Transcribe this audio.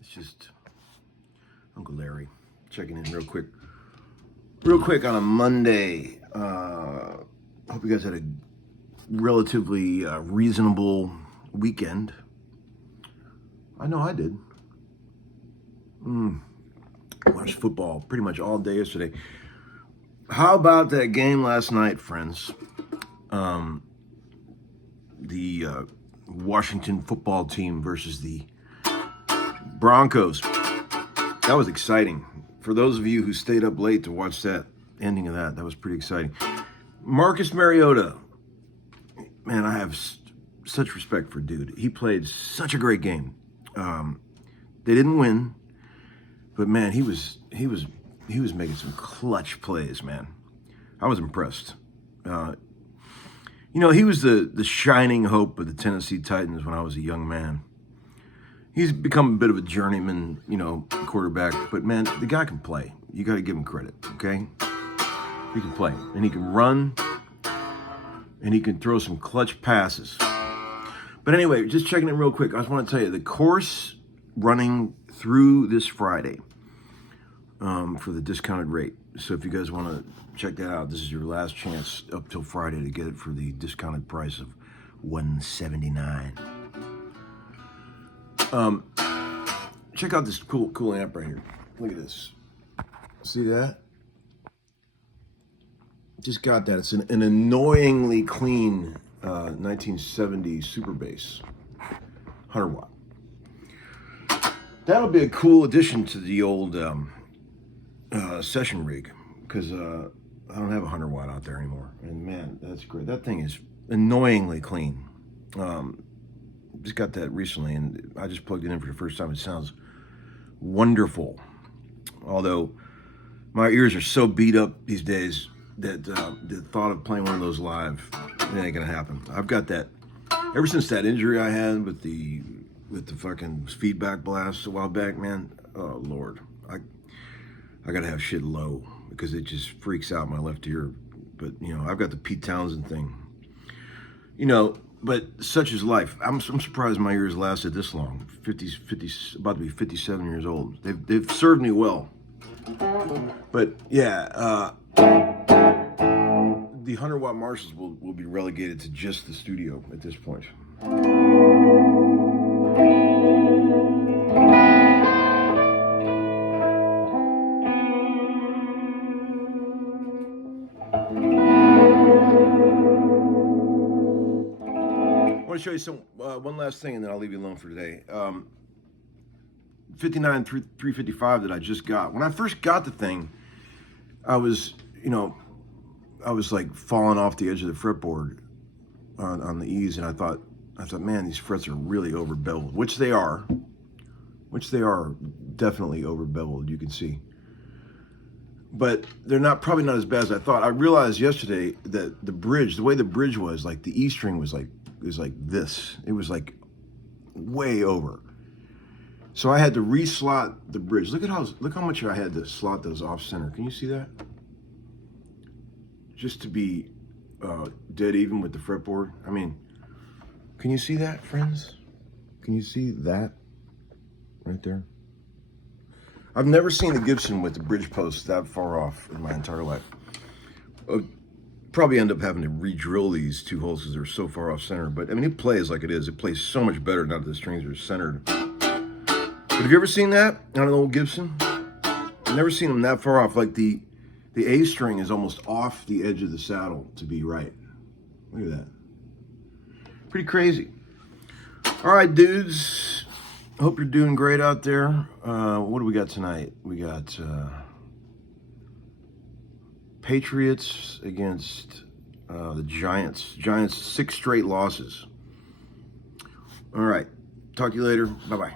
It's just Uncle Larry checking in real quick on a Monday. Hope you guys had a relatively reasonable weekend. I know I did. Watched football pretty much all day yesterday. How about that game last night, friends? The Washington football team versus the Broncos. That was exciting. For those of you who stayed up late to watch that ending of that was pretty exciting. Marcus Mariota, man, I have such respect for dude. He played such a great game. They didn't win, but man, he was making some clutch plays, man. I was impressed. He was the shining hope of the Tennessee Titans when I was a young man. He's become a bit of a journeyman, quarterback. But, man, the guy can play. You got to give him credit, okay? He can play. And he can run. And he can throw some clutch passes. But anyway, just checking in real quick. I just want to tell you, the course running through this Friday for the discounted rate. So if you guys want to check that out, this is your last chance up till Friday to get it for the discounted price of $179. Check out this cool amp right here. Look at this. See that? Just got that. It's an annoyingly clean 1970 super bass, 100 watt. That'll be a cool addition to the old session rig, because I don't have a 100 watt out there anymore. And man, that's great. That thing is annoyingly clean. Just got that recently, and I just plugged it in for the first time. It sounds wonderful. Although my ears are so beat up these days that the thought of playing one of those live, it ain't gonna happen. I've got that ever since that injury I had with the fucking feedback blast a while back, man. Oh Lord, I gotta have shit low because it just freaks out my left ear. But I've got the Pete Townsend thing. But such is life. I'm surprised my ears lasted this long. 50, about to be 57 years old. They've served me well. But yeah, the 100 watt Marshalls will be relegated to just the studio at this point. I want to show you one last thing, and then I'll leave you alone for today. 59 355 that I just got. When I first got the thing, I was like falling off the edge of the fretboard on the E's, and I thought, man, these frets are really over beveled, which they are definitely over beveled. You can see, but they're probably not as bad as I thought. I realized yesterday that the way the bridge was, like the E string was like this. It was like way over. So I had to reslot the bridge. Look how much I had to slot those off center. Can you see that? Just to be dead even with the fretboard. I mean, can you see that, friends? Can you see that right there? I've never seen the Gibson with the bridge post that far off in my entire life. Probably end up having to re-drill these two holes because they're so far off center. But I mean, it plays like it is. It plays so much better now that the strings are centered. have you ever seen that on an old Gibson? I've never seen them that far off. Like the A string is almost off the edge of the saddle to be right. Look at that. Pretty crazy. All right, dudes. Hope you're doing great out there. What do we got tonight? We got Patriots against the Giants. Giants 6 straight losses. All right. Talk to you later. Bye-bye.